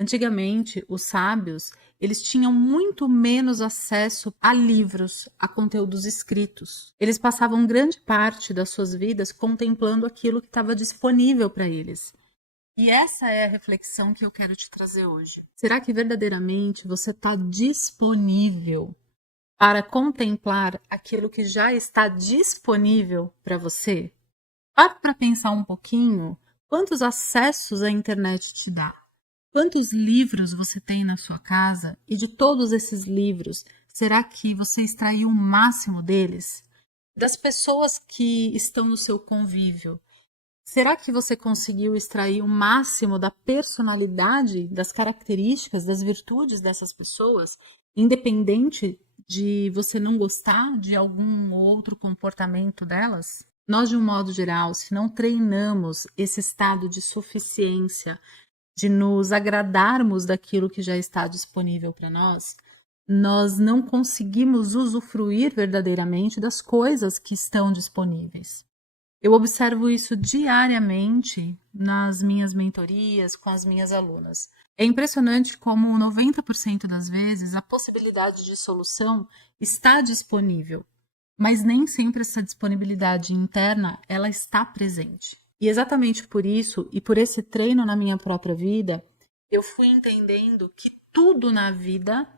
Antigamente, os sábios, eles tinham muito menos acesso a livros, a conteúdos escritos. Eles passavam grande parte das suas vidas contemplando aquilo que estava disponível para eles. E essa é a reflexão que eu quero te trazer hoje. Será que verdadeiramente você está disponível para contemplar aquilo que já está disponível para você? Para pensar um pouquinho quantos acessos a internet te dá. Quantos livros você tem na sua casa e de todos esses livros, será que você extraiu o máximo deles? Das pessoas que estão no seu convívio, será que você conseguiu extrair o máximo da personalidade, das características, das virtudes dessas pessoas, independente de você não gostar de algum outro comportamento delas? Nós, de um modo geral, se não treinamos esse estado de suficiência, de nos agradarmos daquilo que já está disponível para nós, nós não conseguimos usufruir verdadeiramente das coisas que estão disponíveis. Eu observo isso diariamente nas minhas mentorias com as minhas alunas. É impressionante como 90% das vezes a possibilidade de solução está disponível, mas nem sempre essa disponibilidade interna ela está presente. E exatamente por isso, e por esse treino na minha própria vida, eu fui entendendo que tudo na vida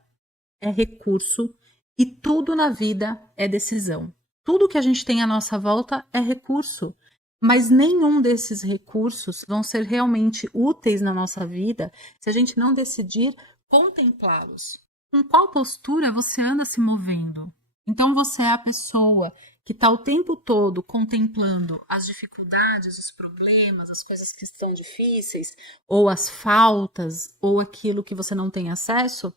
é recurso e tudo na vida é decisão. Tudo que a gente tem à nossa volta é recurso, mas nenhum desses recursos vão ser realmente úteis na nossa vida se a gente não decidir contemplá-los. Com qual postura você anda se movendo? Então você é a pessoa que está o tempo todo contemplando as dificuldades, os problemas, as coisas que estão difíceis, ou as faltas, ou aquilo que você não tem acesso?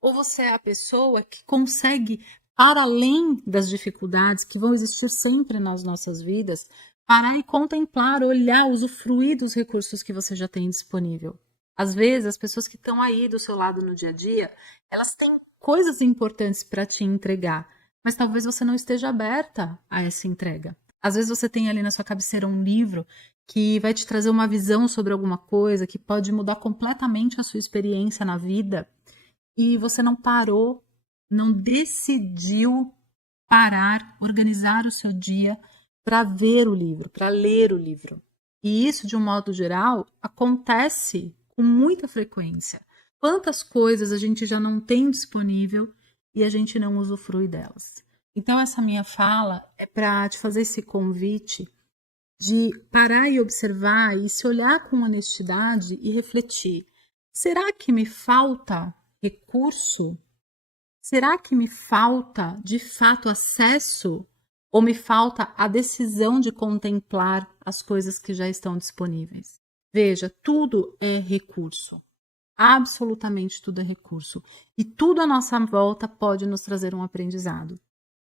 Ou você é a pessoa que consegue, para além das dificuldades que vão existir sempre nas nossas vidas, parar e contemplar, olhar, usufruir dos recursos que você já tem disponível? Às vezes, as pessoas que estão aí do seu lado no dia a dia, elas têm coisas importantes para te entregar, mas talvez você não esteja aberta a essa entrega. Às vezes você tem ali na sua cabeceira um livro que vai te trazer uma visão sobre alguma coisa, que pode mudar completamente a sua experiência na vida, e você não parou, não decidiu parar, organizar o seu dia para ver o livro, para ler o livro. E isso, de um modo geral, acontece com muita frequência. Quantas coisas a gente já não tem disponível e a gente não usufrui delas? Então, essa minha fala é para te fazer esse convite de parar e observar e se olhar com honestidade e refletir. Será que me falta recurso? Será que me falta, de fato, acesso? Ou me falta a decisão de contemplar as coisas que já estão disponíveis? Veja, tudo é recurso. Absolutamente tudo é recurso. E tudo à nossa volta pode nos trazer um aprendizado.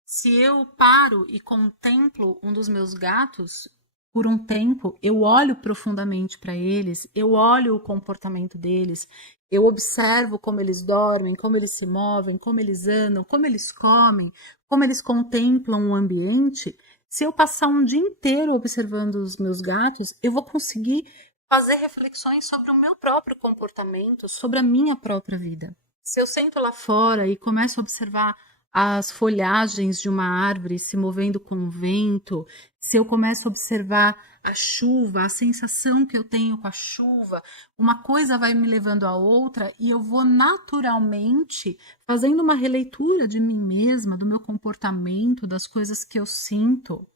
Se eu paro e contemplo um dos meus gatos por um tempo, eu olho profundamente para eles, eu olho o comportamento deles, eu observo como eles dormem, como eles se movem, como eles andam, como eles comem, como eles contemplam o ambiente. Se eu passar um dia inteiro observando os meus gatos, eu vou conseguir fazer reflexões sobre o meu próprio comportamento, sobre a minha própria vida. Se eu sento lá fora e começo a observar as folhagens de uma árvore se movendo com o vento, se eu começo a observar a chuva, a sensação que eu tenho com a chuva, uma coisa vai me levando a outra e eu vou naturalmente fazendo uma releitura de mim mesma, do meu comportamento, das coisas que eu sinto.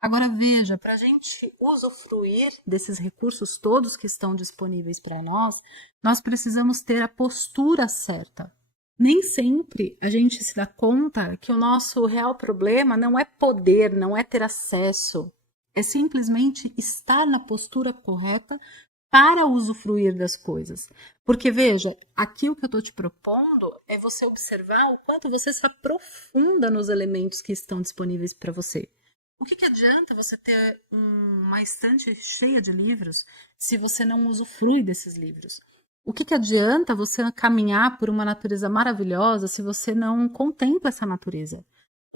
Agora veja, para a gente usufruir desses recursos todos que estão disponíveis para nós, nós precisamos ter a postura certa. Nem sempre a gente se dá conta que o nosso real problema não é poder, não é ter acesso, é simplesmente estar na postura correta para usufruir das coisas. Porque veja, aqui o que eu estou te propondo é você observar o quanto você se aprofunda nos elementos que estão disponíveis para você. O que adianta você ter uma estante cheia de livros se você não usufrui desses livros? O que adianta você caminhar por uma natureza maravilhosa se você não contempla essa natureza?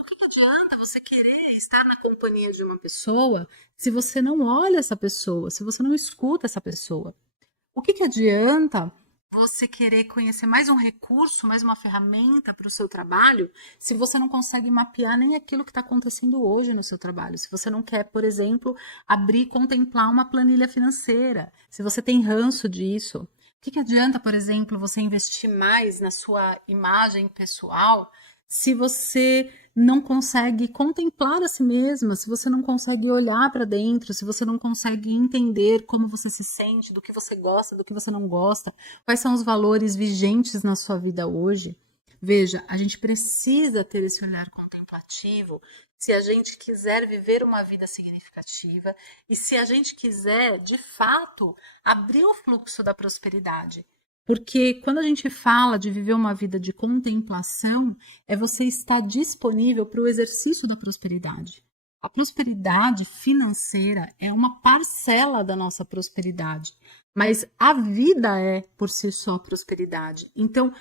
O que adianta você querer estar na companhia de uma pessoa se você não olha essa pessoa, se você não escuta essa pessoa? O que adianta você querer conhecer mais um recurso, mais uma ferramenta para o seu trabalho, se você não consegue mapear nem aquilo que está acontecendo hoje no seu trabalho. Se você não quer, por exemplo, abrir e contemplar uma planilha financeira, se você tem ranço disso, o que adianta, por exemplo, você investir mais na sua imagem pessoal se você não consegue contemplar a si mesma, se você não consegue olhar para dentro, se você não consegue entender como você se sente, do que você gosta, do que você não gosta, quais são os valores vigentes na sua vida hoje? Veja, a gente precisa ter esse olhar contemplativo se a gente quiser viver uma vida significativa e se a gente quiser, de fato, abrir o fluxo da prosperidade. Porque quando a gente fala de viver uma vida de contemplação, é você estar disponível para o exercício da prosperidade. A prosperidade financeira é uma parcela da nossa prosperidade, mas a vida é, por si só, prosperidade. Então,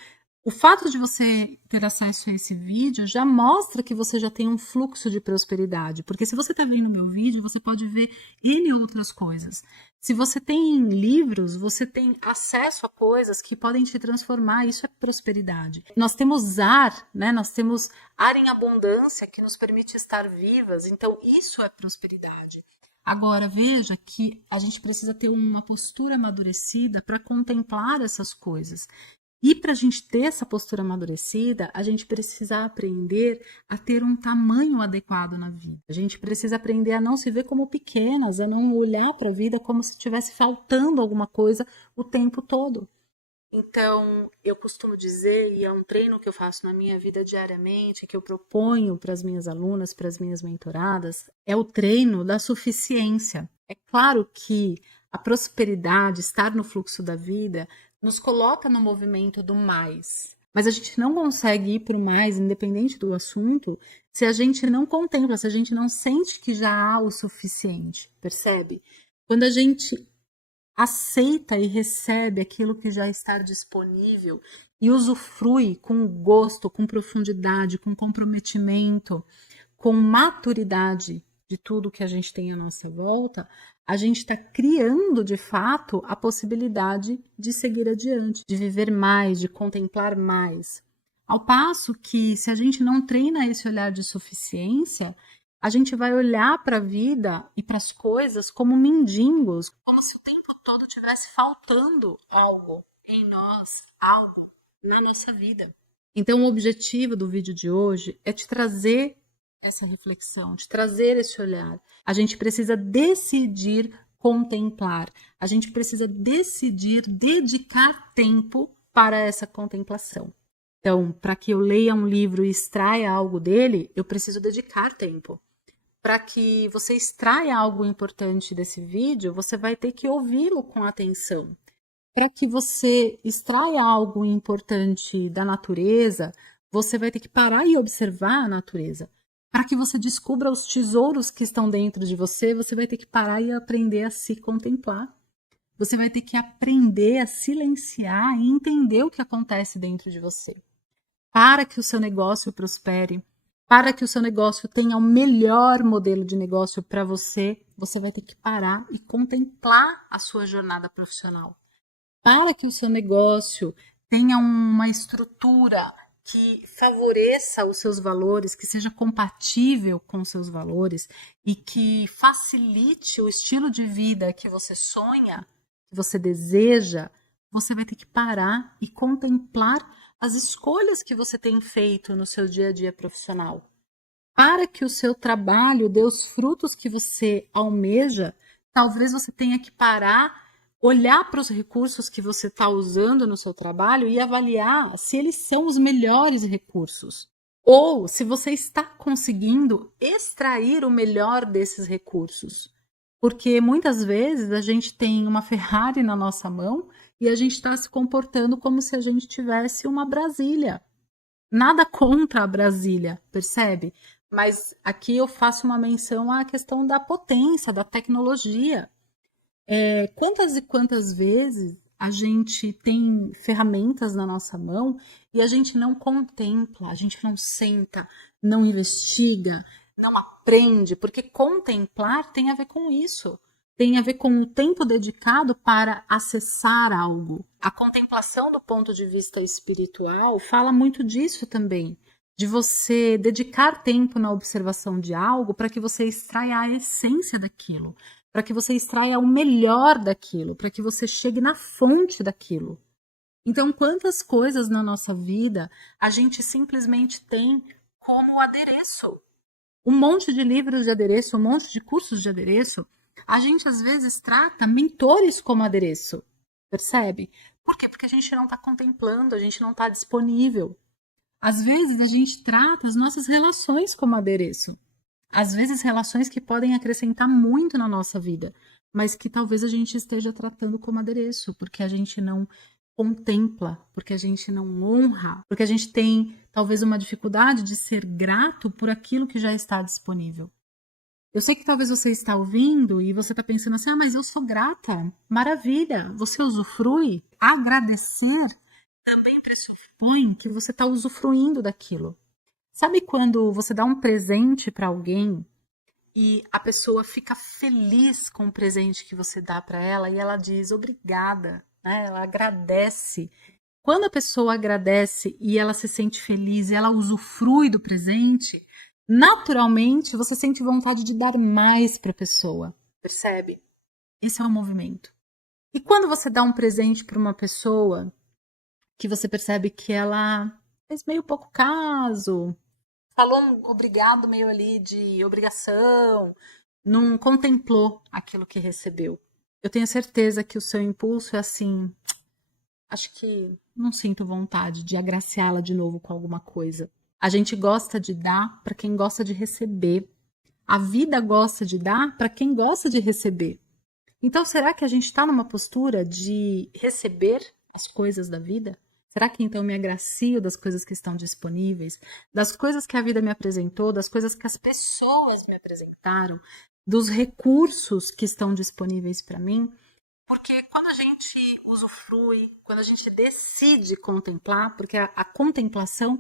o fato de você ter acesso a esse vídeo já mostra que você já tem um fluxo de prosperidade, porque se você está vendo meu vídeo, você pode ver N outras coisas. Se você tem livros, você tem acesso a coisas que podem te transformar, isso é prosperidade. Nós temos ar, né? Nós temos ar em abundância que nos permite estar vivas, então isso é prosperidade. Agora, veja que a gente precisa ter uma postura amadurecida para contemplar essas coisas. E para a gente ter essa postura amadurecida, a gente precisa aprender a ter um tamanho adequado na vida. A gente precisa aprender a não se ver como pequenas, a não olhar para a vida como se estivesse faltando alguma coisa o tempo todo. Então, eu costumo dizer, e é um treino que eu faço na minha vida diariamente, que eu proponho para as minhas alunas, para as minhas mentoradas, é o treino da suficiência. É claro que a prosperidade, estar no fluxo da vida, nos coloca no movimento do mais. Mas a gente não consegue ir para o mais, independente do assunto, se a gente não contempla, se a gente não sente que já há o suficiente, percebe? Quando a gente aceita e recebe aquilo que já está disponível e usufrui com gosto, com profundidade, com comprometimento, com maturidade de tudo que a gente tem à nossa volta, a gente está criando, de fato, a possibilidade de seguir adiante, de viver mais, de contemplar mais. Ao passo que, se a gente não treina esse olhar de suficiência, a gente vai olhar para a vida e para as coisas como mendigos, como se o tempo todo tivesse faltando algo em nós, algo na nossa vida. Então, o objetivo do vídeo de hoje é te trazer essa reflexão, de trazer esse olhar. A gente precisa decidir contemplar. A gente precisa decidir dedicar tempo para essa contemplação. Então, para que eu leia um livro e extraia algo dele, eu preciso dedicar tempo. Para que você extraia algo importante desse vídeo, você vai ter que ouvi-lo com atenção. Para que você extraia algo importante da natureza, você vai ter que parar e observar a natureza. Para que você descubra os tesouros que estão dentro de você, você vai ter que parar e aprender a se contemplar. Você vai ter que aprender a silenciar e entender o que acontece dentro de você. Para que o seu negócio prospere, para que o seu negócio tenha o melhor modelo de negócio para você, você vai ter que parar e contemplar a sua jornada profissional. Para que o seu negócio tenha uma estrutura que favoreça os seus valores, que seja compatível com os seus valores e que facilite o estilo de vida que você sonha, que você deseja, você vai ter que parar e contemplar as escolhas que você tem feito no seu dia a dia profissional. Para que o seu trabalho dê os frutos que você almeja, talvez você tenha que parar, olhar para os recursos que você está usando no seu trabalho e avaliar se eles são os melhores recursos. Ou se você está conseguindo extrair o melhor desses recursos. Porque muitas vezes a gente tem uma Ferrari na nossa mão e a gente está se comportando como se a gente tivesse uma Brasília. Nada contra a Brasília, percebe? Mas aqui eu faço uma menção à questão da potência, da tecnologia. Quantas e quantas vezes a gente tem ferramentas na nossa mão e a gente não contempla, a gente não senta, não investiga, não aprende, porque contemplar tem a ver com isso. tem a ver com o tempo dedicado para acessar algo. A contemplação do ponto de vista espiritual fala muito disso também, de você dedicar tempo na observação de algo para que você extraia a essência daquilo, para que você extraia o melhor daquilo, para que você chegue na fonte daquilo. Então, quantas coisas na nossa vida a gente simplesmente tem como adereço? Um monte de livros de adereço, um monte de cursos de adereço. A gente, às vezes, trata mentores como adereço, percebe? Por quê? Porque a gente não está contemplando, a gente não está disponível. Às vezes, a gente trata as nossas relações como adereço. Às vezes, relações que podem acrescentar muito na nossa vida, mas que talvez a gente esteja tratando como adereço, porque a gente não contempla, porque a gente não honra, porque a gente tem talvez uma dificuldade de ser grato por aquilo que já está disponível. Eu sei que talvez você está ouvindo e você está pensando assim, mas eu sou grata, maravilha, você usufrui. Agradecer também pressupõe que você está usufruindo daquilo. Sabe quando você dá um presente para alguém e a pessoa fica feliz com o presente que você dá para ela e ela diz obrigada, né? Ela agradece. Quando a pessoa agradece e ela se sente feliz e ela usufrui do presente, naturalmente você sente vontade de dar mais para a pessoa, percebe? Esse é o movimento. E quando você dá um presente para uma pessoa que você percebe que ela fez meio pouco caso, falou um obrigado meio ali de obrigação, não contemplou aquilo que recebeu. Eu tenho certeza que o seu impulso é assim, acho que não sinto vontade de agraciá-la de novo com alguma coisa. A gente gosta de dar para quem gosta de receber. A vida gosta de dar para quem gosta de receber. Então, será que a gente está numa postura de receber as coisas da vida? Será que então me agracio das coisas que estão disponíveis, das coisas que a vida me apresentou, das coisas que as pessoas me apresentaram, dos recursos que estão disponíveis para mim? Porque quando a gente usufrui, quando a gente decide contemplar, porque a contemplação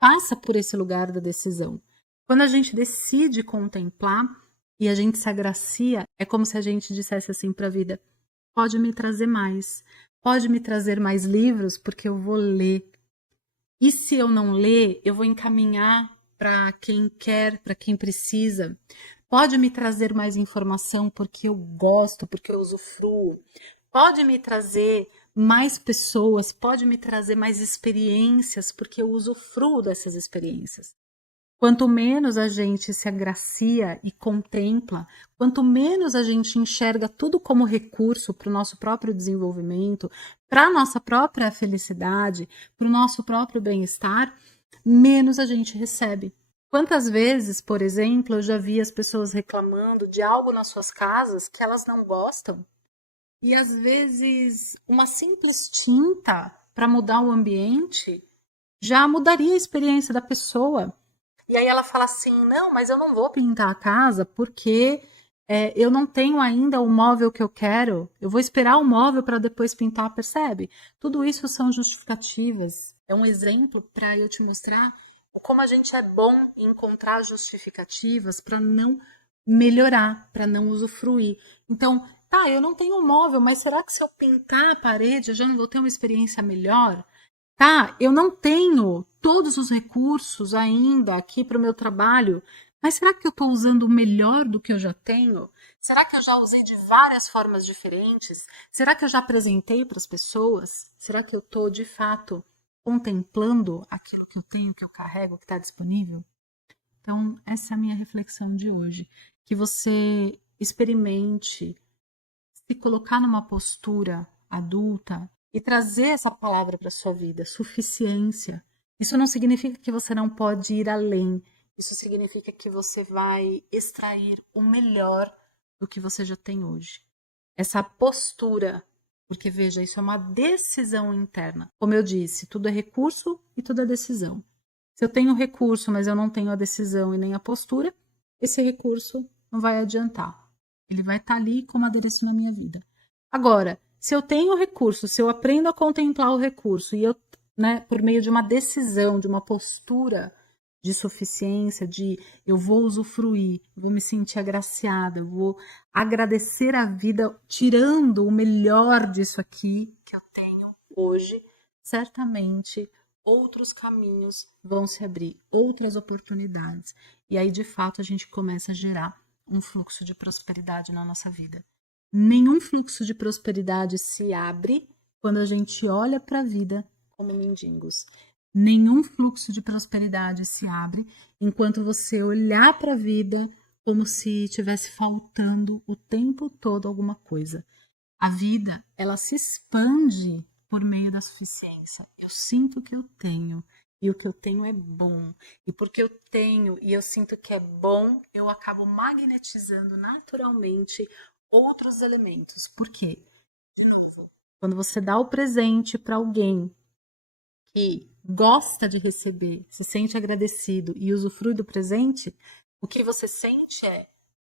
passa por esse lugar da decisão. Quando a gente decide contemplar e a gente se agracia, é como se a gente dissesse assim para a vida, pode me trazer mais livros, porque eu vou ler. E se eu não ler, eu vou encaminhar para quem quer, para quem precisa. Pode me trazer mais informação, porque eu gosto, porque eu usufruo. Pode me trazer mais pessoas, pode me trazer mais experiências, porque eu usufruo dessas experiências. Quanto menos a gente se agracia e contempla, quanto menos a gente enxerga tudo como recurso para o nosso próprio desenvolvimento, para a nossa própria felicidade, para o nosso próprio bem-estar, menos a gente recebe. Quantas vezes, por exemplo, eu já vi as pessoas reclamando de algo nas suas casas que elas não gostam? E às vezes uma simples tinta para mudar o ambiente já mudaria a experiência da pessoa. E aí ela fala assim, não, mas eu não vou pintar a casa porque eu não tenho ainda o móvel que eu quero. Eu vou esperar o móvel para depois pintar, percebe? Tudo isso são justificativas. É um exemplo para eu te mostrar como a gente é bom em encontrar justificativas para não melhorar, para não usufruir. Então, tá, eu não tenho um móvel, mas será que se eu pintar a parede eu já não vou ter uma experiência melhor? Tá, eu não tenho todos os recursos ainda aqui para o meu trabalho, mas será que eu estou usando o melhor do que eu já tenho? Será que eu já usei de várias formas diferentes? Será que eu já apresentei para as pessoas? Será que eu estou, de fato, contemplando aquilo que eu tenho, que eu carrego, que está disponível? Então, essa é a minha reflexão de hoje. Que você experimente se colocar numa postura adulta e trazer essa palavra para sua vida, suficiência. Isso não significa que você não pode ir além. Isso significa que você vai extrair o melhor do que você já tem hoje. Essa postura, porque veja, isso é uma decisão interna. Como eu disse, tudo é recurso e tudo é decisão. Se eu tenho recurso, mas eu não tenho a decisão e nem a postura, esse recurso não vai adiantar. Ele vai estar ali como adereço na minha vida. Agora, se eu tenho recurso, se eu aprendo a contemplar o recurso e eu, por meio de uma decisão, de uma postura, de suficiência, de eu vou usufruir, vou me sentir agraciada, eu vou agradecer a vida tirando o melhor disso aqui que eu tenho hoje, certamente outros caminhos vão se abrir, outras oportunidades. E aí, de fato, a gente começa a gerar um fluxo de prosperidade na nossa vida. Nenhum fluxo de prosperidade se abre quando a gente olha para a vida como mendigos. Nenhum fluxo de prosperidade se abre enquanto você olhar para a vida como se estivesse faltando o tempo todo alguma coisa. A vida, ela se expande por meio da suficiência. Eu sinto que eu tenho, e o que eu tenho é bom. E porque eu tenho e eu sinto que é bom, eu acabo magnetizando naturalmente outros elementos. Por quê? Quando você dá o presente para alguém que gosta de receber, se sente agradecido e usufrui do presente, o que você sente é: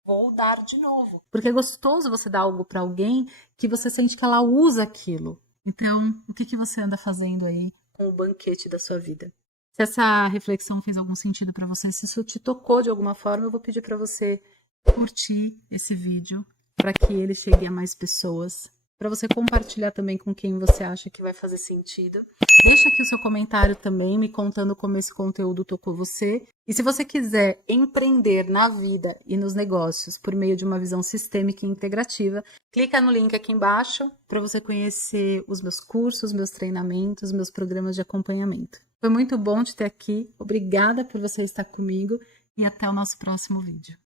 vou dar de novo. Porque é gostoso você dar algo para alguém que você sente que ela usa aquilo. Então, o que você anda fazendo aí com o banquete da sua vida? Se essa reflexão fez algum sentido para você, se isso te tocou de alguma forma, eu vou pedir para você curtir esse vídeo para que ele chegue a mais pessoas, para você compartilhar também com quem você acha que vai fazer sentido. Deixa aqui o seu comentário também, me contando como esse conteúdo tocou você. E se você quiser empreender na vida e nos negócios por meio de uma visão sistêmica e integrativa, clica no link aqui embaixo para você conhecer os meus cursos, meus treinamentos, meus programas de acompanhamento. Foi muito bom te ter aqui. Obrigada por você estar comigo e até o nosso próximo vídeo.